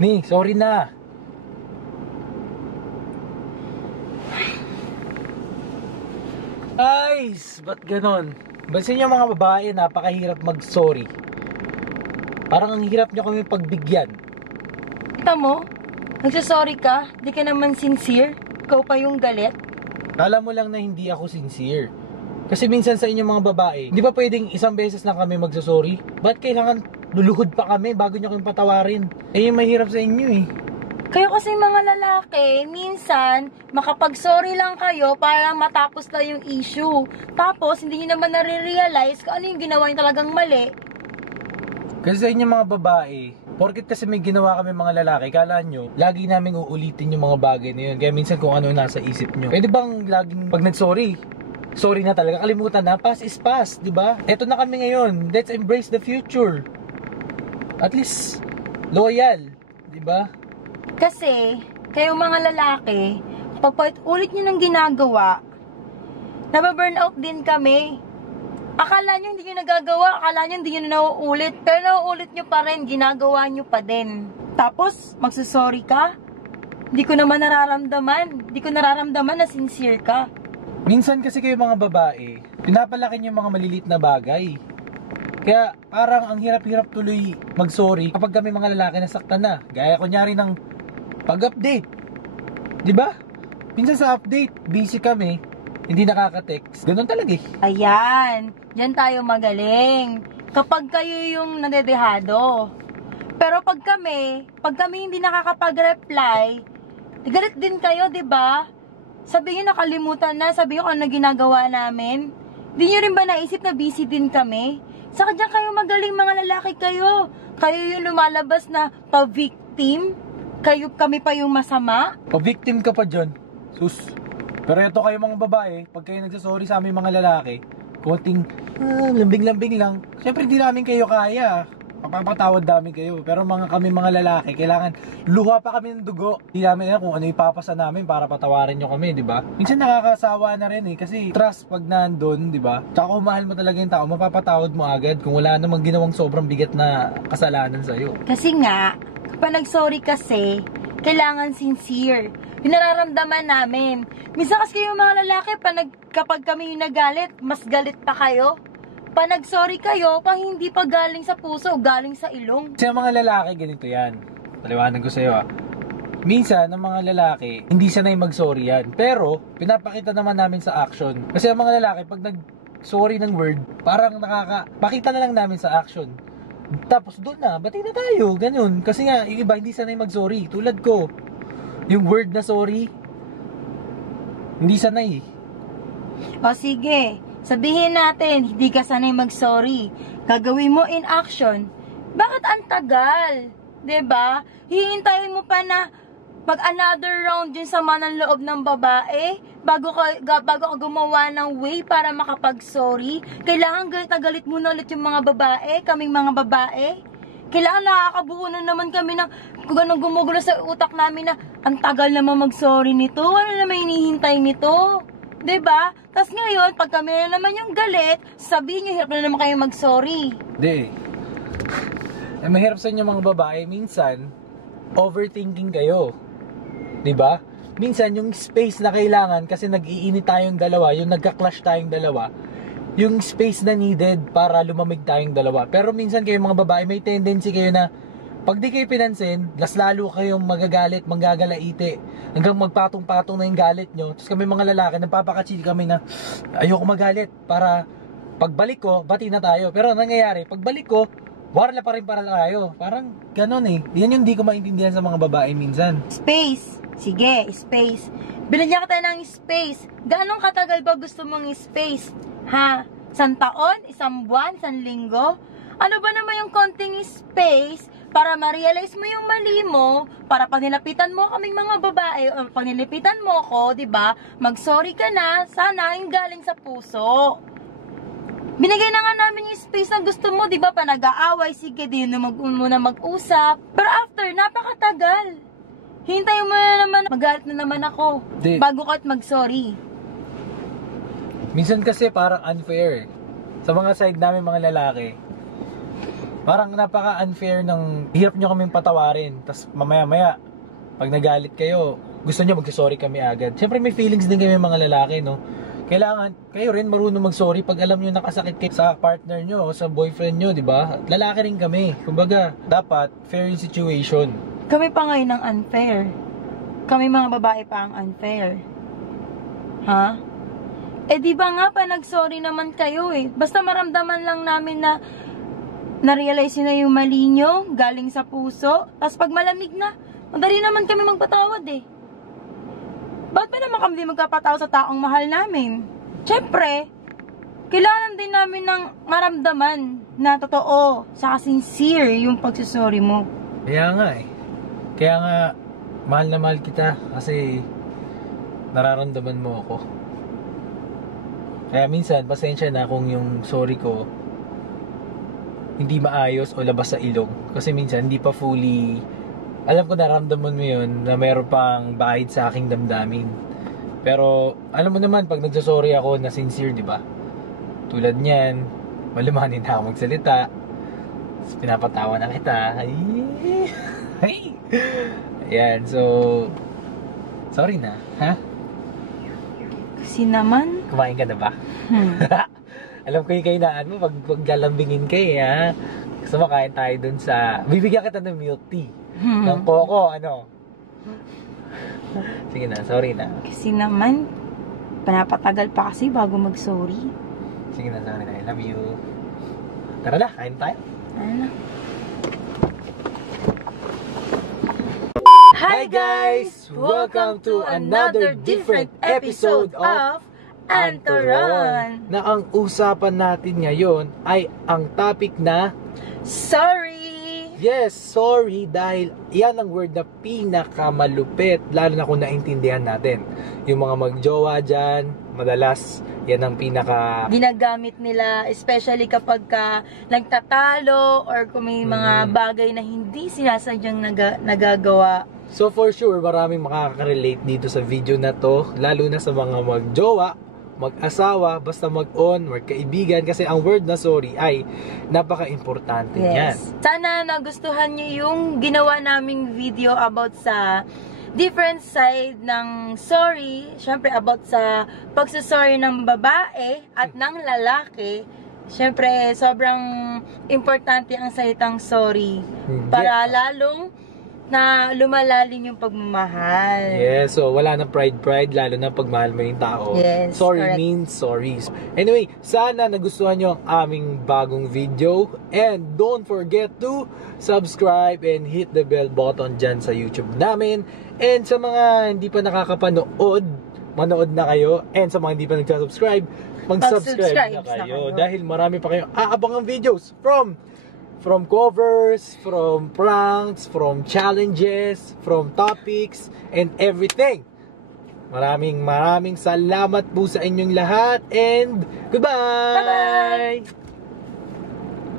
Ni, sorry na. Ay, ba't ganon? Bansin niyo mga babae, napakahirap mag-sorry. Parang ang hirap niyo kami pagbigyan. Kita mo? Nagsasorry ka? Di ka naman sincere? Ikaw pa yung galit? Kala mo lang na hindi ako sincere. Kasi minsan sa inyong mga babae, di ba pwedeng isang beses na kami magsasorry? Ba't kailangan luluhod pa kami bago nyo kami patawarin? Eh, yung mahirap sa inyo eh. Kayo kasi mga lalaki, minsan, makapag-sorry lang kayo para matapos na yung issue. Tapos, hindi nyo naman nare-realize kung ano yung ginawa nyo talagang mali. Kasi sa inyong mga babae, porket kasi may ginawa kami mga lalaki, kala nyo, lagi namin uulitin yung mga bagay na yun. Kaya minsan kung ano nasa isip nyo. Pwede bang laging pag nag-sorry, sorry na talaga, kalimutan na, past is past, di ba? Eto na kami ngayon, let's embrace the future. At least, loyal, di ba? Kasi, kayo mga lalaki, pag ulit nyo ng ginagawa, nababurnout din kami. Akala nyo hindi nyo nagagawa, akala nyo hindi nyo nauulit, pero nauulit nyo pa rin, ginagawa nyo pa din. Tapos, magsusorry ka? Hindi ko naman nararamdaman, na sincere ka. Minsan kasi kayo mga babae, pinapalaki nyo yung mga maliliit na bagay. Kaya parang ang hirap-hirap tuloy mag-sorry kapag kami mga lalaki nasaktan na. Gaya kunyari ng pag-update. Diba? Minsan sa update, busy kami, hindi nakaka-text. Ganun talaga eh. Ayan, dyan tayo magaling. Kapag kayo yung nadedehado. Pero pag kami hindi nakakapag-reply, galit din kayo, diba? Sabihin nakalimutan na, sabihin kung ano ginagawa namin. Di nyo rin ba naisip na busy din kami? Saka dyan kayo magaling mga lalaki kayo. Kayo yung lumalabas na pa-victim. Kami pa yung masama. Pa-victim ka pa dyan. Sus. Pero ito kayo mga babae, pag kayo nagsasorry sa aming mga lalaki, konting lambing-lambing lang. Siyempre hindi namin kayo kaya. Papapatawad namin kayo. Pero kami mga lalaki, kailangan luha pa kami ng dugo. Hindi namin kung ano ipapasa namin para patawarin nyo kami, di ba? Minsan nakakasawa na rin eh. Kasi trust pag nandun, di ba? Tsaka kung mahal mo talaga yung tao, mapapatawad mo agad kung wala namang ginawang sobrang bigat na kasalanan sa'yo. Kasi nga, kapag nag-sorry kasi, kailangan sincere. Yung nararamdaman namin. Minsan kasi yung mga lalaki, kapag kami yung nagalit, mas galit pa kayo. Pa nag-sorry kayo, pa hindi pa galing sa puso, galing sa ilong. Kasi ang mga lalaki, ganito yan. Paliwanag ko sa'yo ah. Minsan, ang mga lalaki, hindi sanay mag-sorry yan. Pero, pinapakita naman namin sa action. Kasi ang mga lalaki, pag nag-sorry ng word, parang pakita na lang namin sa action. Tapos doon na, bati na tayo, ganun. Kasi nga, yung iba hindi sanay mag-sorry. Tulad ko, yung word na sorry, hindi sanay. O sige, sabihin natin, hindi ka sanay mag-sorry. Gagawin mo in action. Bakit ang tagal? 'Di ba? Hihintayin mo pa na mag-another round din sama ng loob ng babae bago ka gumawa ng way para makapag-sorry. Kailangan galit na galit muna ulit yung mga babae, kaming mga babae. Kailangan nakakabuo na naman kami ng kung anong gumugulo sa utak namin na ang tagal naman mag-sorry nito. Ano naman hinihintay nito? 'Di ba? Tapos ngayon, pag kami na naman yung galit, sabihin niyo, hirap na naman kayo mag-sorry. Hindi. Eh, mahirap sa inyo mga babae, minsan, overthinking kayo. 'Di ba? Minsan, yung space na kailangan, kasi nag-iinit tayong dalawa, yung nagka-clash tayong dalawa, yung space na needed para lumamig tayong dalawa. Pero minsan kayo mga babae, may tendency kayo na pag di kayo pinansin, las lalo kayong magagalit, manggagalaite, hanggang magpatong-patong na yung galit nyo. Tapos kami mga lalaki, nagpapakachill kami na ayoko magalit para pagbalik ko, bati na tayo. Pero nangyayari, pagbalik ko, warla pa rin para tayo. Parang ganun eh. Yan yung di ko maintindihan sa mga babae minsan. Space. Sige, space. Binigyan kita ng space. Ganong katagal ba gusto mong space? Ha? Isang taon? Isang buwan? Isang linggo? Ano ba naman yung konting space para ma-realize mo yung mali mo, para panilapitan mo kaming mga babae, o panilipitan mo ko, di ba? Mag-sorry ka na, sana yung galing sa puso. Binigay na nga namin yung space na gusto mo, di ba? Pa nag-aaway, sige, di yun muna mag-usap. Pero after, napakatagal. Hintayin mo na naman, magalit na naman ako. Bago ka at mag-sorry. Minsan kasi parang unfair. Sa mga side namin mga lalaki, Parang napaka-unfair ng hirap nyo kaming patawarin. Tapos mamaya-maya, pag nagalit kayo, gusto nyo magsasorry kami agad. Siyempre may feelings din kami mga lalaki, no? Kailangan, kayo rin marunong mag-sorry pag alam nyo nakasakit kayo sa partner nyo o sa boyfriend nyo, di ba? Lalaki rin kami. Kumbaga, dapat fair yung situation. Kami pa ngayon ang unfair. Kami mga babae pa ang unfair. Ha? Eh di ba nga pa nag-sorry naman kayo eh. Basta maramdaman lang namin na na-realize nyo na yung mali nyo, galing sa puso. Tapos pag malamig na, madali naman kami magpatawad eh. Ba't ba naman kami magkapatawad sa taong mahal namin? Siyempre, kailangan din namin ng maramdaman na totoo, saka sincere yung pagsusorry mo. Kaya nga eh. Kaya nga, mahal na mahal kita kasi nararamdaman mo ako. Kaya minsan, pasensya na kung yung sorry ko hindi maayos o labas sa ilong. Kasi minsan, hindi pa fully... Alam ko nararamdaman mo yun na mayroon pang bahid sa aking damdamin. Pero, alam mo naman, pag nagsasorry ako na sincere, di ba? Tulad niyan, malumanin na ako magsalita. Tapos pinapatawa na kita. Ay! Ayan, so... Sorry na, ha? Kasi naman... Kumain ka na ba? Alam ko yung kainaan mo pag lalambingin ka eh, ha? Gusto mo kain tayo dun sa... Bibigyan kita ng milk tea. Ng coco, ano? Sige na, sorry na. Kasi naman, panapatagal pa kasi bago mag-sorry. Sige na, sorry na. I love you. Tara na, kain tayo. Ano? Hi guys! Welcome to another different episode of Antoron, na ang usapan natin ngayon ay ang topic na sorry! Yes, sorry, dahil yan ang word na pinakamalupit, lalo na kung naintindihan natin. Yung mga magjowa dyan, madalas yan ang ginagamit nila, especially kapag nagtatalo or kung may mga bagay na hindi sinasadyang nagagawa. So for sure, maraming makaka-relate dito sa video na to, lalo na sa mga magjowa, mag-asawa, basta mag-on, magkaibigan, kasi ang word na sorry ay napaka-importante niyan. Sana nagustuhan niyo yung ginawa naming video about sa different side ng sorry, syempre about sa pagsasorry ng babae at ng lalaki. Syempre, sobrang importante ang salitang sorry para lalong na lumalalim yung pagmamahal. Yes, so wala na pride, lalo na pagmahal mo yung tao. Yes, sorry correct. Means sorry. Anyway, sana nagustuhan nyo ang aming bagong video. And don't forget to subscribe and hit the bell button dyan sa YouTube namin. And sa mga hindi pa nakakapanood, manood na kayo. And sa mga hindi pa nagsasubscribe, mag-subscribe na kayo. Dahil marami pa kayong aabangang videos from covers, from pranks, from challenges, from topics, and everything. Maraming salamat po sa inyong lahat, and goodbye! Bye-bye!